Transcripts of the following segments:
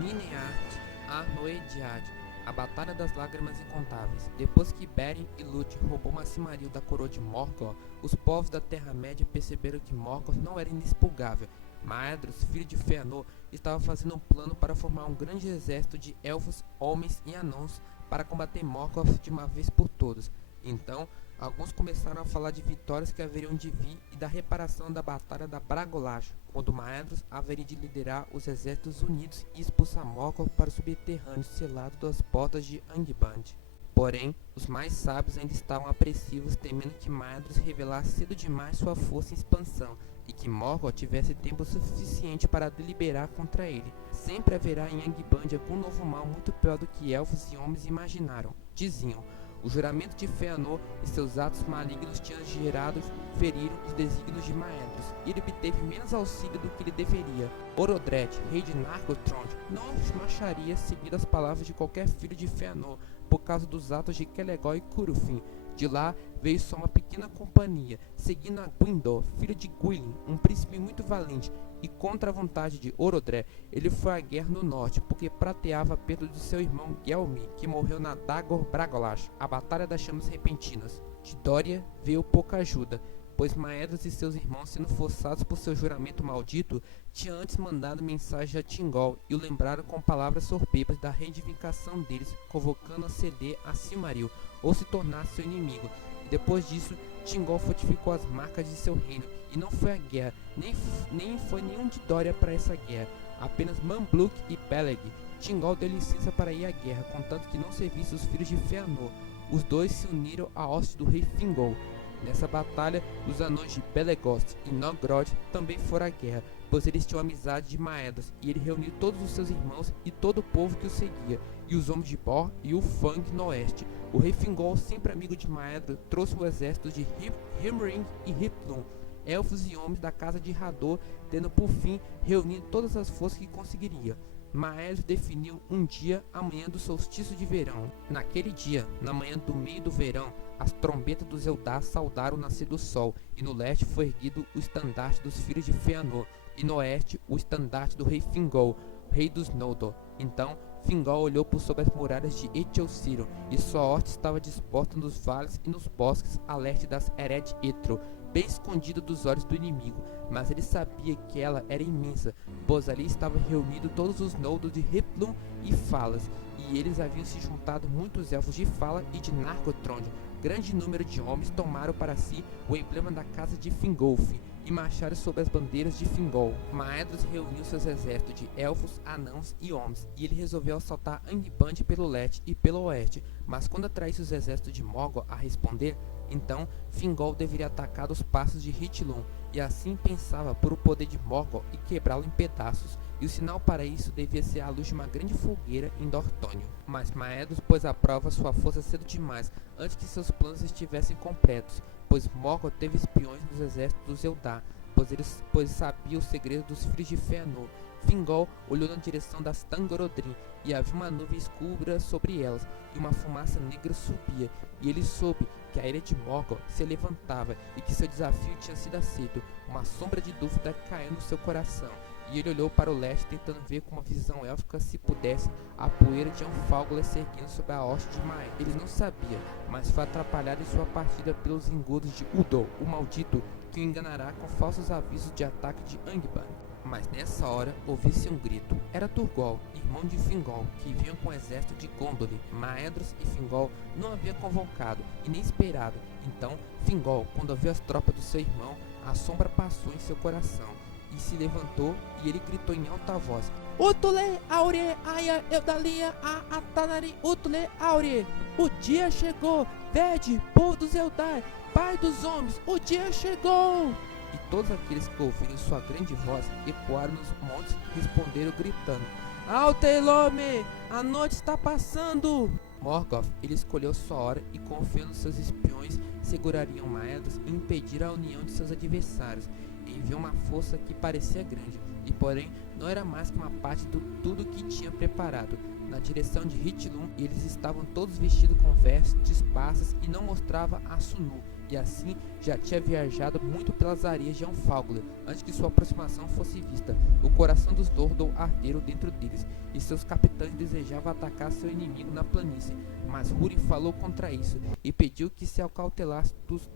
Nineart a Noediad, a Batalha das Lágrimas Incontáveis. Depois que Beren e Lúthien roubou Silmaril da coroa de Morgoth, os povos da Terra-média perceberam que Morgoth não era inexpurgável. Maedhros, filho de Fëanor, estava fazendo um plano para formar um grande exército de elfos, homens e anãos para combater Morgoth de uma vez por todas. Então, alguns começaram a falar de vitórias que haveriam de vir e da reparação da Batalha da Bragolash, quando Maedhros haveria de liderar os exércitos unidos e expulsar Morgoth para o subterrâneo selado das portas de Angband. Porém, os mais sábios ainda estavam apreensivos, temendo que Maedhros revelasse cedo demais sua força em expansão, e que Morgoth tivesse tempo suficiente para deliberar contra ele. Sempre haverá em Angband algum novo mal muito pior do que elfos e homens imaginaram, diziam. O juramento de Fëanor e seus atos malignos tinham gerado feriram os desígnios de Maedhros, e ele obteve menos auxílio do que ele deveria. Orodred, rei de Nargothrond, não marcharia seguindo as palavras de qualquer filho de Fëanor, por causa dos atos de Celegol e Curufin. De lá veio só uma pequena companhia, seguindo a Gwyndor, filho de Gwilym, um príncipe muito valente, e contra a vontade de Orodred, ele foi à guerra no norte, porque prateava a perda de seu irmão Gelmir, que morreu na Dagor Bragolash, a Batalha das Chamas Repentinas. De Dória veio pouca ajuda, pois Maedhros e seus irmãos, sendo forçados por seu juramento maldito, tinham antes mandado mensagem a Thingol e o lembraram com palavras soberbas da reivindicação deles, convocando a ceder a Silmaril, ou se tornar seu inimigo. E depois disso, Thingol fortificou as marcas de seu reino, e não foi à guerra, nem foi nenhum de Dória para essa guerra, apenas Mambluk e Peleg. Thingol deu licença para ir à guerra, contanto que não servisse os filhos de Fëanor. Os dois se uniram à hoste do rei Thingol. Nessa batalha, os anões de Belegost e Nogrod também foram à guerra, pois eles tinham amizade de Maedhros, e ele reuniu todos os seus irmãos e todo o povo que o seguia, e os homens de Bor e Ulfang no oeste. O rei Thingol, sempre amigo de Maedhros, trouxe o exército de Himring e Hithlum, elfos e homens da casa de Hador, tendo por fim reunido todas as forças que conseguiria. Maedhros definiu um dia, a manhã do solstício de verão. Naquele dia, na manhã do meio do verão, as trombetas dos Eldar saudaram o nascer do sol, e no leste foi erguido o estandarte dos filhos de Fëanor, e no oeste o estandarte do rei Thingol, rei dos Noldor. Então Thingol olhou por sobre as muralhas de Etielcirion, e sua horta estava disposta nos vales e nos bosques a leste das Ered Etro, bem escondida dos olhos do inimigo, mas ele sabia que ela era imensa, pois ali estavam reunidos todos os Noldor de Hithlum e Falas, e eles haviam se juntado muitos elfos de Fala e de Nargothrond. Grande número de homens tomaram para si o emblema da casa de Fingolfin e marcharam sob as bandeiras de Thingol. Maedhros reuniu seus exércitos de elfos, anãos e homens, e ele resolveu assaltar Angband pelo leste e pelo oeste, mas quando atraísse os exércitos de Morgoth a responder, então Thingol deveria atacar os passos de Hithlum, e assim pensava por o poder de Morgoth e quebrá-lo em pedaços, e o sinal para isso devia ser a luz de uma grande fogueira em Dorthonion. Mas Maedhros pôs à prova sua força cedo demais, antes que seus planos estivessem completos, pois Morgoth teve espiões nos exércitos dos Eldar, pois sabia o segredo dos filhos de Fëanor. Thingol olhou na direção das Tangorodrim, e havia uma nuvem escura sobre elas, e uma fumaça negra subia, e ele soube que a ilha de Morgoth se levantava, e que seu desafio tinha sido aceito. Uma sombra de dúvida caiu no seu coração, e ele olhou para o leste, tentando ver com uma visão élfica se pudesse a poeira de Anfálgula se erguendo sobre a hoste de Maedhros. Ele não sabia, mas foi atrapalhado em sua partida pelos engodos de Udor, o maldito, que o enganará com falsos avisos de ataque de Angband. Mas nessa hora ouviu-se um grito. Era Turgol, irmão de Thingol, que vinha com o exército de Gondolin. Maedhros e Thingol não haviam convocado e nem esperado. Então Thingol, quando viu as tropas do seu irmão, a sombra passou em seu coração, e se levantou, e ele gritou em alta voz: Utule Aure Aya Eudalia a Atanari Utule Aure! O dia chegou! Vede, povo dos Eldar, pai dos homens, o dia chegou! E todos aqueles que ouviram sua grande voz ecoaram nos montes e responderam gritando: Alteilome, a noite está passando! Morgoth, ele escolheu sua hora e, confiando nos seus espiões, segurariam Maedhros e impediram a união de seus adversários. Enviou uma força que parecia grande, e porém não era mais que uma parte de tudo que tinha preparado, na direção de Hithlum, e eles estavam todos vestidos com vestes esparsas e não mostrava aço nu. e assim já tinha viajado muito pelas areias de Anfalgler antes que sua aproximação fosse vista. O coração dos Nordor arderam dentro deles, e seus capitães desejavam atacar seu inimigo na planície, mas Húrin falou contra isso e pediu que se acautelasse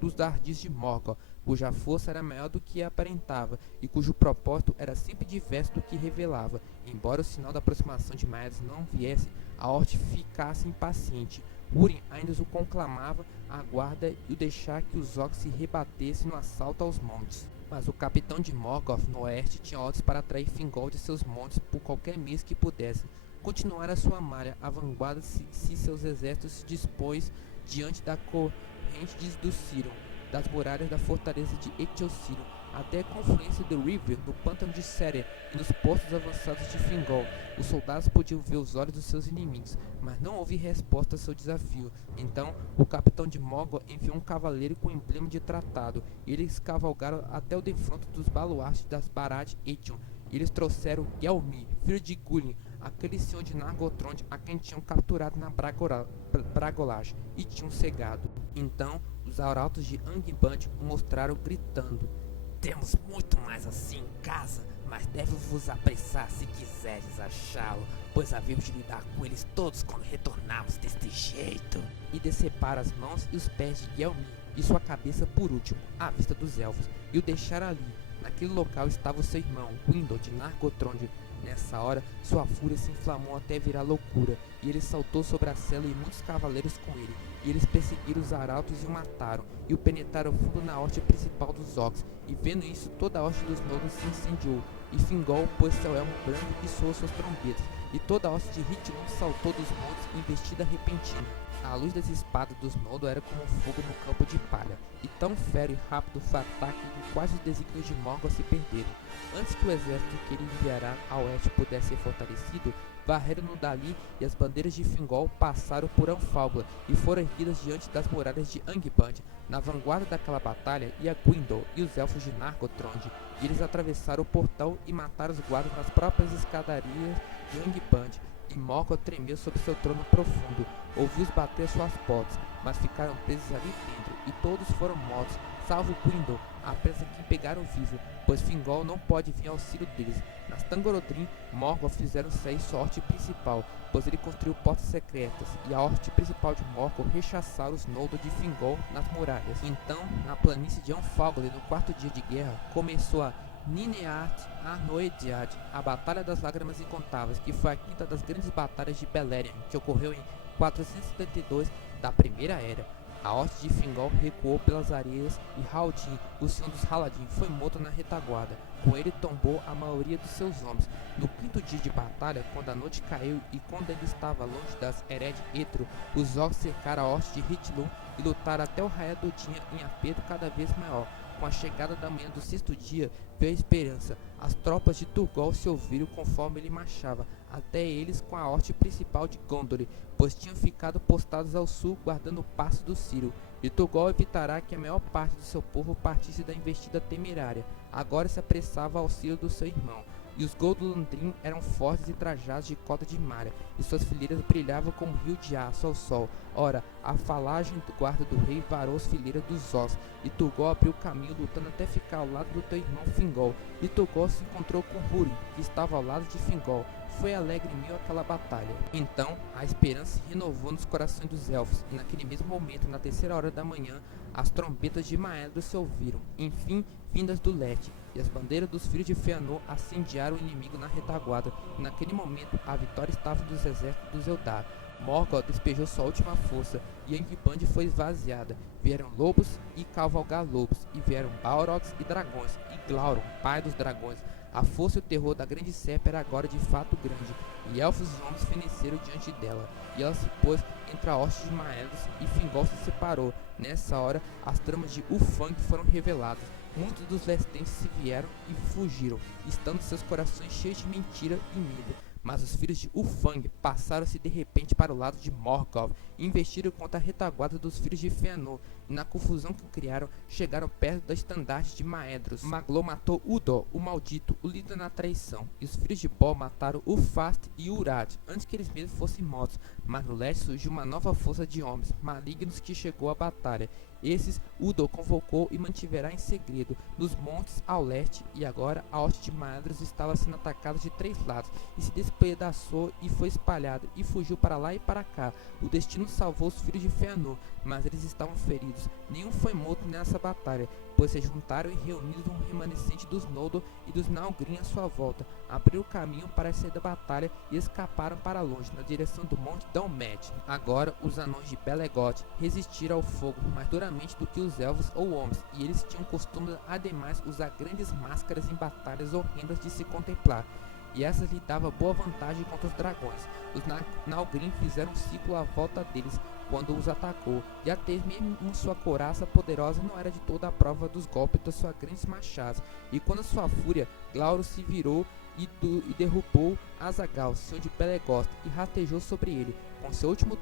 dos ardis de Morgoth, cuja força era maior do que aparentava e cujo propósito era sempre diverso do que revelava. Embora o sinal da aproximação de Maedhros não viesse, a Horte ficasse impaciente. Húrin ainda o conclamava à guarda e o deixar que os orcs se rebatessem no assalto aos montes. Mas o capitão de Morgoth no oeste tinha ordens para atrair Fingol de seus montes por qualquer mês que pudesse. Continuar a sua malha à vanguarda se seus exércitos se dispôs diante da corrente do Cirion, das muralhas da fortaleza de Etiocirion, até a confluência do River no pântano de Sérien e nos postos avançados de Fingol. Os soldados podiam ver os olhos dos seus inimigos, mas não houve resposta a seu desafio. Então, o capitão de Morgoth enviou um cavaleiro com emblema de tratado, e eles cavalgaram até o defronto dos baluartes das Barad Etion. Eles trouxeram Gelmir, filho de Gulin, aquele senhor de Nargothrond a quem tinham capturado na Bragolage e tinham cegado. Então, os arautos de Angband o mostraram gritando: "Temos muito mais assim em casa, mas deve vos apressar se quiseres achá-lo, pois havemos de lidar com eles todos quando retornarmos deste jeito." E deceparam as mãos e os pés de Gelmir e sua cabeça por último, à vista dos elfos, e o deixaram ali. Naquele local estava o seu irmão, Gwindor de Nargothrond. Nessa hora, sua fúria se inflamou até virar loucura, e ele saltou sobre a cela e muitos cavaleiros com ele. E eles perseguiram os arautos e o mataram, e o penetraram fundo na horte principal dos orcs. E vendo isso, toda a horte dos Noldor se incendiou, e Fingol pôs seu elmo branco e soou suas trombetas, e toda a horte de Hithlum saltou dos montes em investida repentina. A luz das espadas dos Noldor era como fogo no campo de palha, e tão fero e rápido foi o ataque que quase os desígnios de Morgoth se perderam. Antes que o exército que ele enviará ao oeste pudesse ser fortalecido, varreram-no dali, e as bandeiras de Fingol passaram por Anfalgler e foram erguidas diante das muralhas de Angband. Na vanguarda daquela batalha ia Gwindor e os elfos de Nargothrond, e eles atravessaram o portão e mataram os guardas nas próprias escadarias de Angband. E Morgoth tremeu sobre seu trono profundo, ouviu-os bater suas portas, mas ficaram presos ali dentro, e todos foram mortos, salvo Gwindor, a presa que pegaram vivo, pois Fingol não pode vir ao auxílio deles. Nas Tangorodrim, Morgoth fizeram sair sua horte principal, pois ele construiu portas secretas, e a horte principal de Morgoth rechaçaram os Noldor de Fingol nas muralhas. Então, na planície de Anfalgler, no quarto dia de guerra, começou a Nineart Arnoediad, a Batalha das Lágrimas Incontáveis, que foi a quinta das grandes batalhas de Beleriand, que ocorreu em 472 da Primeira Era. A horte de Fingol recuou pelas areias e Haldin, o senhor dos Haladin, foi morto na retaguarda. Com ele tombou a maioria dos seus homens. No quinto dia de batalha, quando a noite caiu e quando ele estava longe das Ered Etro, os orcs cercaram a horte de Hithlum e lutaram até o raiar do dia em aperto cada vez maior. Com a chegada da manhã do sexto dia, veio a esperança. As tropas de Turgol se ouviram conforme ele marchava, até eles com a horte principal de Gondor, pois tinham ficado postados ao sul, guardando o passo do Ciro. E Turgol evitará que a maior parte do seu povo partisse da investida temerária. Agora se apressava ao auxílio do seu irmão. E os Goldlandrim eram fortes e trajados de cota de malha, e suas fileiras brilhavam como um rio de aço ao sol. Ora, a falagem do guarda do rei varou as fileiras dos ossos, e Turgol abriu o caminho lutando até ficar ao lado do teu irmão Fingol. E Turgol se encontrou com Húrin, que estava ao lado de Fingol. Foi alegre em meio àquela batalha. Então, a esperança se renovou nos corações dos elfos, e naquele mesmo momento, na terceira hora da manhã, as trombetas de Maedhros se ouviram, enfim, vindas do leste, e as bandeiras dos filhos de Fëanor incendiaram o inimigo na retaguarda, e naquele momento a vitória estava dos exércitos dos Eldar. Morgoth despejou sua última força, e Angband foi esvaziada. Vieram lobos e cavalgar lobos, e vieram Balrogs e dragões, e Glaurung, pai dos dragões. A força e o terror da grande serpa era agora de fato grande, e elfos e homens feneceram diante dela, e ela se pôs entre a hoste de Maedhros, e Fingol se separou. Nessa hora, as tramas de Ulfang foram reveladas. Muitos dos lestenses se vieram e fugiram, estando seus corações cheios de mentira e medo. Mas os filhos de Ulfang passaram-se de repente para o lado de Morgoth e investiram contra a retaguarda dos filhos de Fëanor, e na confusão que criaram, chegaram perto da estandarte de Maedhros. Maglor matou Udor, o maldito, o líder na traição, e os filhos de Bor mataram Ulfast e Urad, antes que eles mesmos fossem mortos. Mas no leste surgiu uma nova força de homens malignos que chegou à batalha, Esses Udo convocou e mantiverá em segredo nos montes ao leste, e agora a hoste de Madras estava sendo atacada de 3 lados, e se despedaçou e foi espalhada, e fugiu para lá e para cá. O destino salvou os filhos de Fëanor, mas eles estavam feridos. Nenhum foi morto nessa batalha, pois se juntaram e reunidos um remanescente dos Noldor e dos Naugrim à sua volta, abriram caminho para sair da batalha e escaparam para longe, na direção do Monte Dálmad. Agora os anões de Belegoth resistiram ao fogo mais duramente do que os elfos ou homens, e eles tinham costume ademais usar grandes máscaras em batalhas horrendas de se contemplar, e essas lhe davam boa vantagem contra os dragões. Os Naugrim fizeram um ciclo à volta deles quando os atacou, e até mesmo sua couraça poderosa não era de toda a prova dos golpes das suas grandes machadas, e quando sua fúria, Glaurung se virou e derrubou Azaghal, senhor de Belegoth, e rastejou sobre ele. Com seu último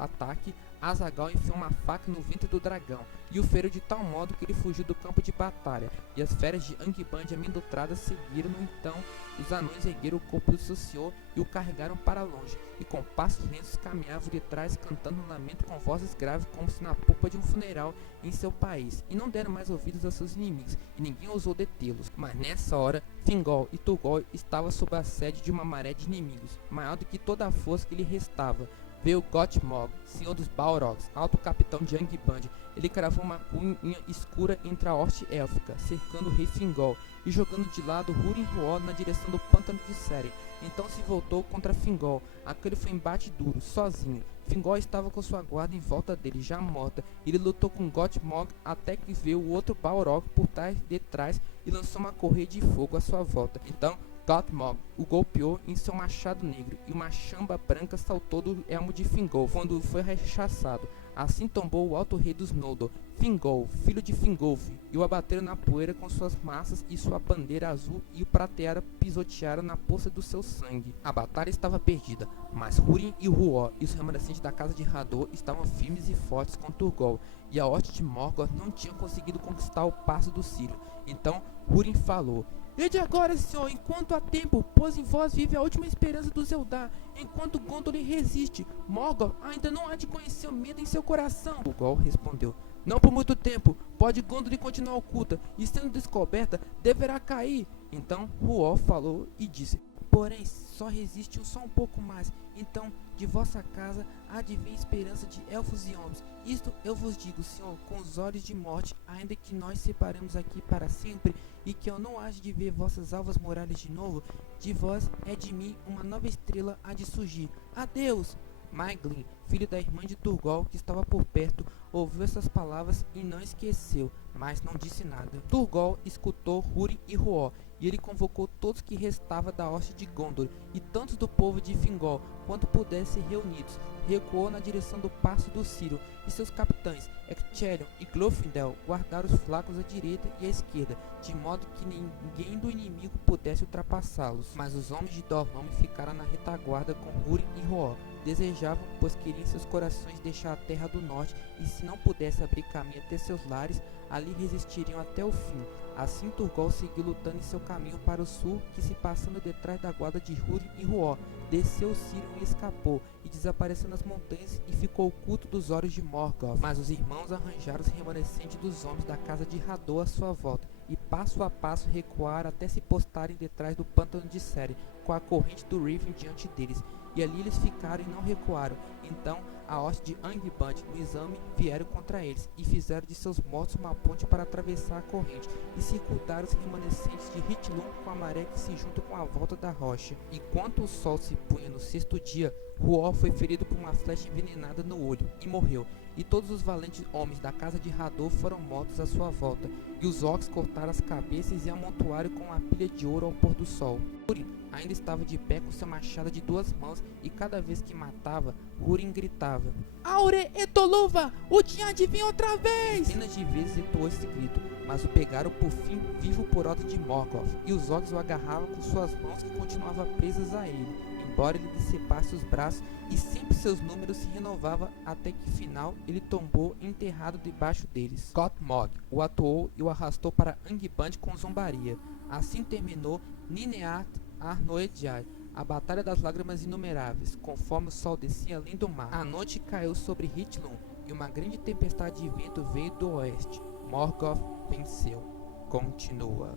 ataque, Azaghal enfiou uma faca no ventre do dragão e o feriu de tal modo que ele fugiu do campo de batalha, e as feras de Angband amiltradas seguiram-no. Então os anões ergueram o corpo do seu senhor e o carregaram para longe, e com passos lentos caminhavam de trás, cantando um lamento com vozes graves, como se na popa de um funeral em seu país, e não deram mais ouvidos a seus inimigos, e ninguém ousou detê-los. Mas nessa hora, Thingol e Turgol estavam sob a assédio de uma maré de inimigos, maior do que toda a força que lhe restava. Veio Gottmog, senhor dos Balrogs, alto capitão de Angband. Ele cravou uma cunha escura entre a hoste élfica, cercando o rei Thingol, e jogando de lado Húrin e Huor na direção do pântano de Círien. Então se voltou contra Thingol. Aquele foi um embate duro, sozinho. Thingol estava com sua guarda em volta dele, já morta. Ele lutou com Gottmog até que veio o outro Balrog por detrás e lançou uma correia de fogo à sua volta. Então Gottmog o golpeou em seu machado negro, e uma chamba branca saltou do elmo de Thingol quando foi rechaçado. Assim tombou o alto rei dos Noldor, Thingol, filho de Fingolf, e o abateram na poeira com suas massas, e sua bandeira azul e o pratearam pisotearam na poça do seu sangue. A batalha estava perdida, mas Húrin e Huor e os remanescentes da casa de Hador estavam firmes e fortes com Turgol, e a hoste de Morgoth não tinha conseguido conquistar o passo do Círio. Então Húrin falou: "Ide agora, senhor, enquanto há tempo, pois em vós vive a última esperança do Eldar. Enquanto Gondor lhe resiste, Morgoth ainda não há de conhecer o medo em seu coração." Turgol respondeu: "Não por muito tempo. Pode Gondor continuar oculta, e sendo descoberta, deverá cair." Então Huor falou e disse: "Porém, só resiste só um pouco mais. Então, de vossa casa há de vir esperança de elfos e homens. Isto eu vos digo, senhor, com os olhos de morte, ainda que nós separemos aqui para sempre, e que eu não haja de ver vossas alvas muralhas de novo, de vós é de mim uma nova estrela há de surgir. Adeus!" Maeglin, filho da irmã de Turgol, que estava por perto, ouviu essas palavras e não esqueceu, mas não disse nada. Turgol escutou Húrin e Huor, e ele convocou todos que restava da hoste de Gondor, e tantos do povo de Thingol quanto pudessem reunidos. Recuou na direção do passo do Círio, e seus capitães, Ecthelion e Glorfindel, guardaram os flacos à direita e à esquerda, de modo que ninguém do inimigo pudesse ultrapassá-los. Mas os homens de Dornome ficaram na retaguarda com Húrin e Huor. Desejavam, pois queriam em seus corações deixar a terra do norte, e se não pudesse abrir caminho até seus lares, ali resistiriam até o fim. Assim Turgol seguiu lutando em seu caminho para o sul, que se passando detrás da guarda de Húrin e Huor, desceu o Círio e escapou, e desapareceu nas montanhas e ficou oculto dos olhos de Morgoth. Mas os irmãos arranjaram os remanescentes dos homens da casa de Hador à sua volta, e passo a passo recuaram até se postarem detrás do pântano de Círien, com a corrente do Riften diante deles. E ali eles ficaram e não recuaram. Então a hoste de Angband no exame vieram contra eles, e fizeram de seus mortos uma ponte para atravessar a corrente, e circundaram os remanescentes de Hithlum com a maré que se junta com a volta da rocha. Enquanto o sol se punha no 6º dia, Huor foi ferido por uma flecha envenenada no olho, e morreu. E todos os valentes homens da casa de Hador foram mortos à sua volta, e os orcs cortaram as cabeças e amontoaram com uma pilha de ouro ao pôr do sol. Húrin ainda estava de pé com seu machado de 2 mãos, e cada vez que matava, Húrin gritava: "Aure Etoluva, o dia há de vir outra vez!" Centenas de vezes ecoou esse grito, mas o pegaram por fim vivo por ordem de Morgoth, e os orcs o agarravam com suas mãos, que continuavam presas a ele, embora ele decepasse os braços, e sempre seus números se renovavam, até que final ele tombou enterrado debaixo deles. Gottmog o atuou e o arrastou para Angband com zombaria. Assim terminou Nineart Arnoediai, a batalha das lágrimas inumeráveis, conforme o sol descia além do mar. A noite caiu sobre Hithlum, e e uma grande tempestade de vento veio do oeste. Morgoth venceu. Continua.